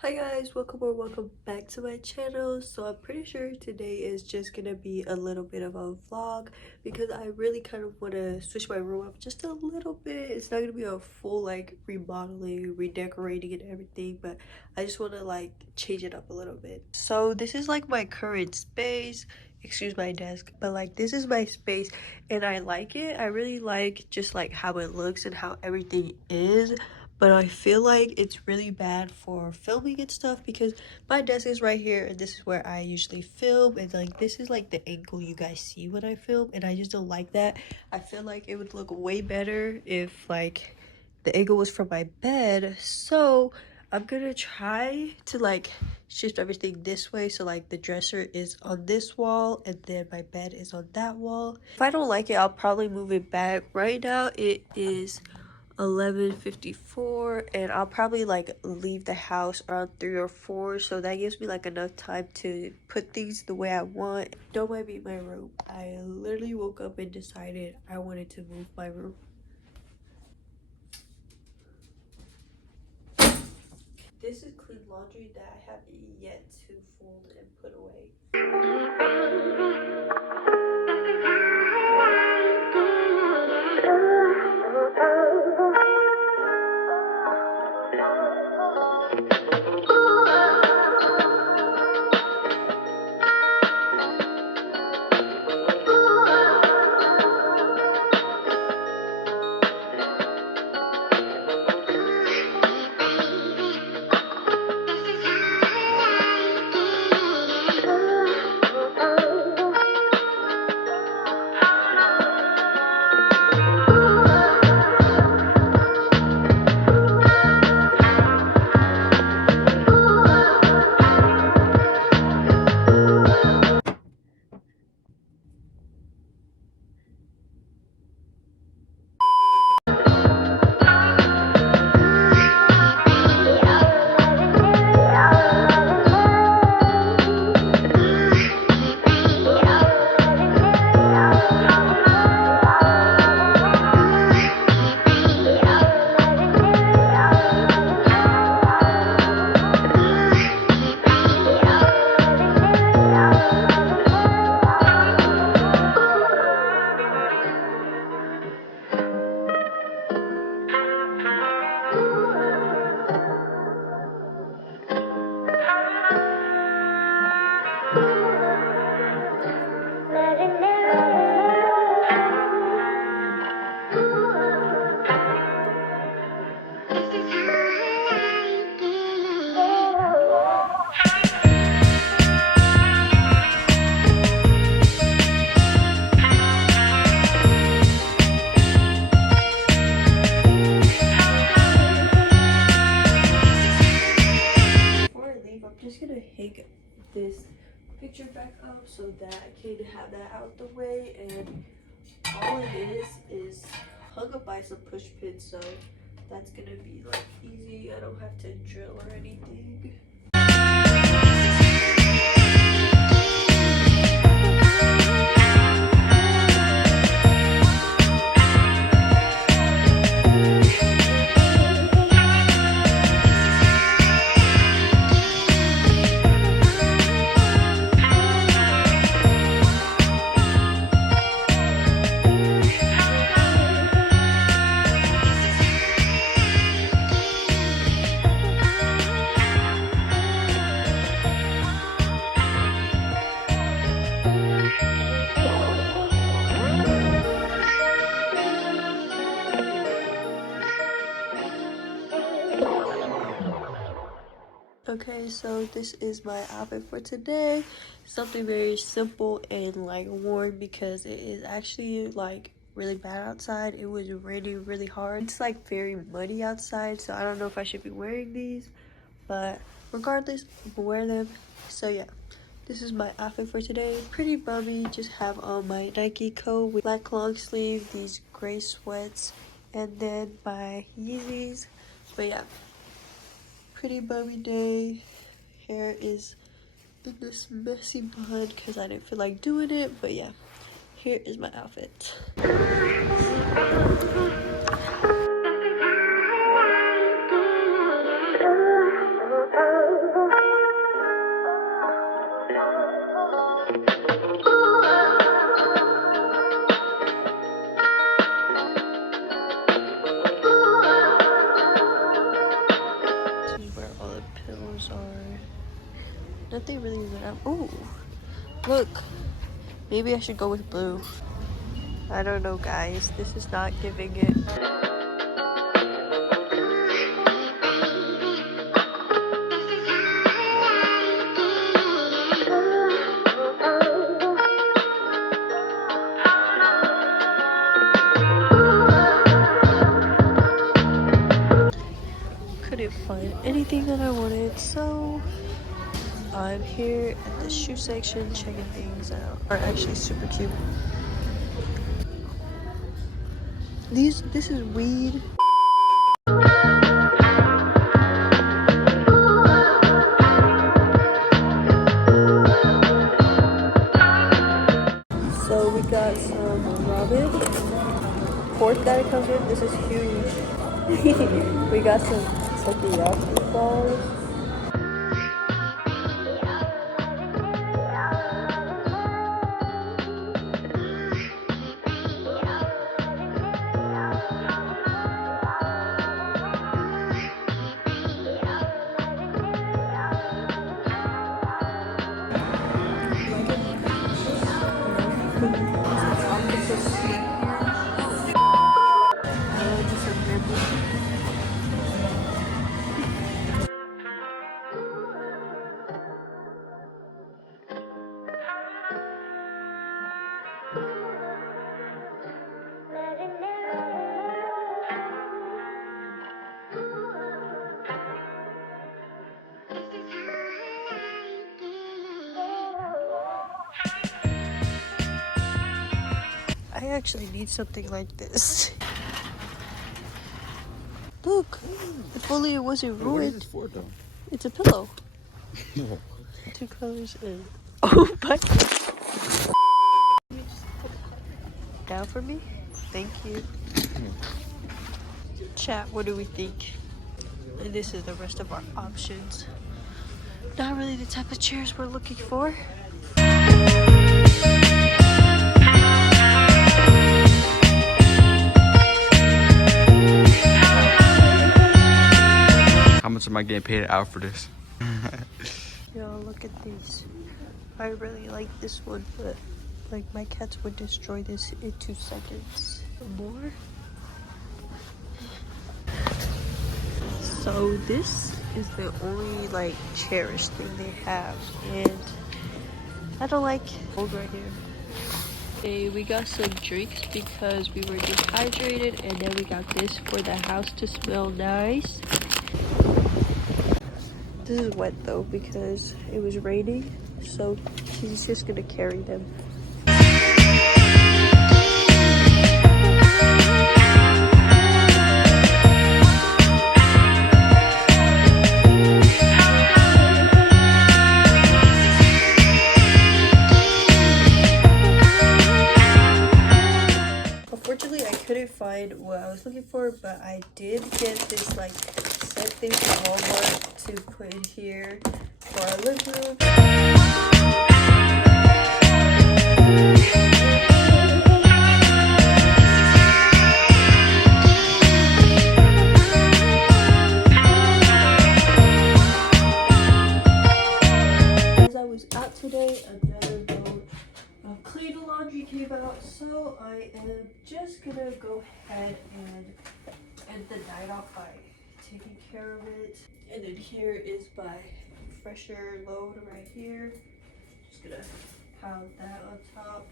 Hi guys, welcome or welcome back to my channel. So I'm pretty sure today is just gonna be a little bit of a vlog because I really kind of want to switch my room up just a little bit. It's not gonna be a full like remodeling, redecorating and everything, but I just want to like change it up a little bit. So this is like my current space. Excuse my desk, but like this is my space and I like it. I really like just like how it looks and how everything is, but I feel like it's really bad for filming and stuff because my desk is right here and this is where I usually film, and like this is like the angle you guys see when I film, and I just don't like that. I feel like it would look way better if like the angle was from my bed. So I'm gonna try to like shift everything this way, so like the dresser is on this wall and then my bed is on that wall. If I don't like it, I'll probably move it back. Right now it is 11:54 and I'll probably like leave the house around 3 or 4, so that gives me like enough time to put things the way I want. Don't mind me my room. I literally woke up and decided I wanted to move my room. This is clean laundry that I have yet to fold and put away. Just gonna hang this picture back up so that I can have that out the way, and all it is hung up by some push pins, so that's gonna be like easy. I don't have to drill or anything. Okay, so this is my outfit for today. Something very simple and like warm because it is actually like really bad outside. It was raining really hard. It's like very muddy outside, so I don't know if I should be wearing these, but regardless, I'm gonna wear them. So yeah, this is my outfit for today. Pretty bummy. Just have on my Nike coat with black long sleeve, these gray sweats, and then my Yeezys. But yeah, pretty bummy day. Hair is in this messy bun because I didn't feel like doing it, but yeah, here is my outfit. they really lit up. Oh, look. Maybe I should go with blue. I don't know, guys. This is not giving it. Couldn't find anything that I wanted, so I'm here at the shoe section checking things out. Are actually super cute. This is weed. So we got some ramen. Pork that it comes with. This is huge. We got some takoyaki balls. I actually need something like this. Look, if only it wasn't ruined. What is this for, though? It's a pillow. No. 2 colors in. Oh my. Down for me? Thank you. Chat, what do we think? And this is the rest of our options. Not really the type of chairs we're looking for. How much am I getting paid out for this? Yo, look at these. I really like this one, but like my cats would destroy this in 2 seconds. More? So this is the only like cherished thing they have, and I don't like old right here. Okay, we got some drinks because we were dehydrated, and then we got this for the house to smell nice. This is wet though because it was raining, so he's just gonna carry them. Unfortunately, I couldn't find what I was looking for, but I did get this like set thing from Walmart to put in here for our living room. As I was out today, another load of clean laundry came out, so I am just gonna go ahead and end the night off by taking care of it. And then here is my fresher load right here. Just gonna pound that on top.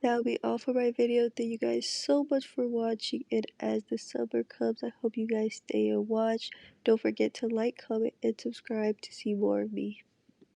That'll be all for my video. Thank you guys so much for watching, and as the summer comes, I hope you guys stay and watch. Don't forget to like, comment, and subscribe to see more of me.